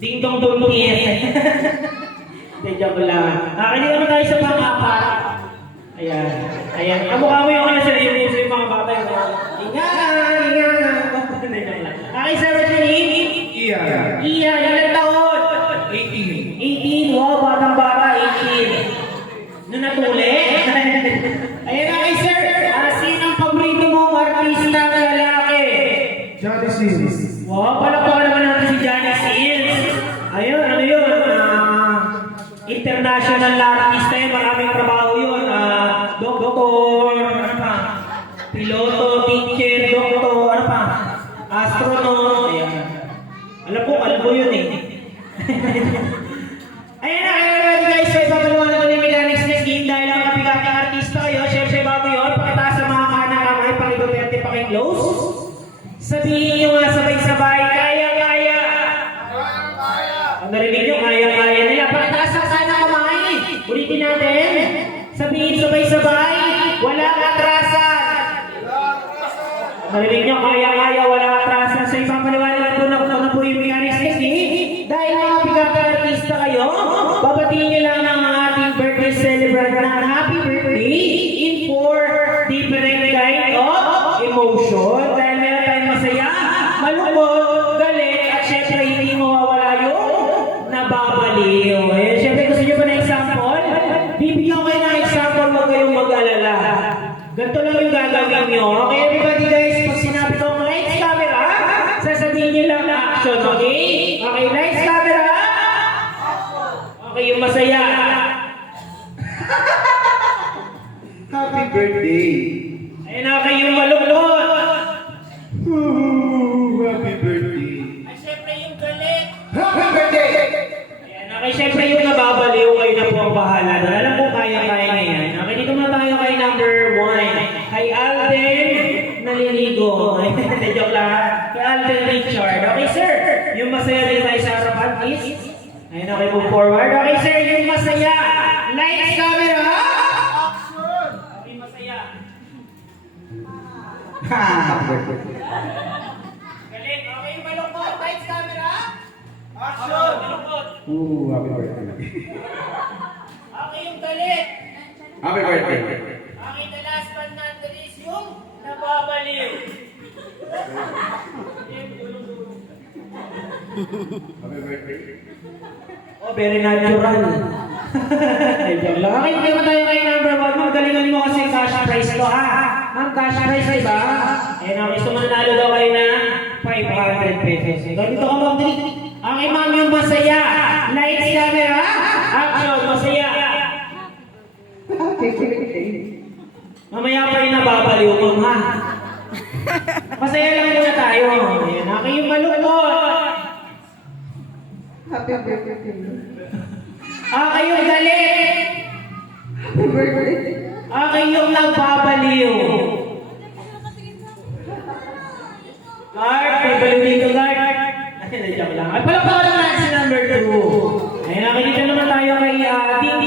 Ding dong dong yes. Hindi, joke lang. Hindi naman tayo sa pang-apat. Ayan. Ayan. Kamukha mo yung ano sa yung mga bata yung okay, sir, what's your name? Iya. Iya, ilang taon? 18. 18. Wow, batang-bata, 18. Nung natuli? Ayan, okay, sir. Sino ang paborito mong artista na lalaki? Johnny Sins. Wow, palakpakan naman natin si Johnny Sins. Ayun, ano yun? International artista yun. Maraming trabaho yun. Doktor, ano pa? Piloto, teacher, doktor, ano pa? Astronaut. Ayan. Alam ko, kalbo yun eh. Ayan na, ready guys. So, ipapalawan naman yung mechanics next game dahil ang kapigatang artista kayo. Siyempre, bago yun, pakitaas sa mga kanang kamay, pakibaberte, pakiclose. Sabihin nyo nga sabay-sabay, kaya-kaya. Ang narinig nyo, kaya-kaya nila. Pakitaas sa kanang kamay. Ulitin natin. Sabihin sabay-sabay, walang atrasan. Narinig nyo, kaya-kaya, walang atrasan. So, ipapaliwanag po na po yung mechanics next game. Dahil mga kapigatang artista kayo, babatiin nyo lang ang ating birthday celebrant na happy birthday in 4 different kind of emotion. Dahil meron tayong masaya, malungkot, galit, at syempre hindi mawawala yung nababaliw. Eh, syempre gusto nyo ba na example? Bibigyan ko kayo ng example, huwag kayong mag-alala. Ganito lang yung gagawin nyo. Okay, everybody guys, pag sinabi ko ang lights, camera, sasabihin nyo lang action, okay? Okay, lights, camera. Okay, yung masaya. Happy birthday. Ayun na kayo yung malungkot. Happy birthday. Ay, syempre yung galit. Happy birthday. Ayan, okay, syempre yung nababaliw kayo na po ang bahala. Doon. Alam ko kaya-kaya na yan. Okay, dito muna tayo kay number 1. Kay Alden Naliligo. Joke lang. Kay Alden Richard. Okay, sir. Yung masaya din tayo sa harapan, please. Ayun, okay, move forward. Okay, sir, yung masaya. Lights, camera. Action! Okay, masaya. Happy birthday. Galing. Okay, yung malungkot. Lights, camera. Action! Malungkot. Happy birthday. Okay, yung galit. Happy birthday. Okay, the last one na is yung nababaliw. Happy birthday. Oh, very natural. Ay, joke lang. Okay, naman tayo kay number 1. Ma'am, galingan mo kasi cash prize to, ha? Ma'am, cash prize, diba? Eh, no, gusto manalo daw kayo na 500 pesos. Ganito ka, ma'am. Okay, ma'am, yung masaya. Lights, camera. Action, masaya. Happy birthday. Mamaya pa yung nababaliw, ma'am, ha? Masaya lang muna tayo. Ayan, okay, yung malungkot. Happy birthday. Okay, yung galit. Happy birthday. Okay, yung nagbabaliw. Guard, may baliw dito, guard. Ay, joke lang. Ay, palakpakan naman si number 2. Ayun, nakikita naman tayo kay Ding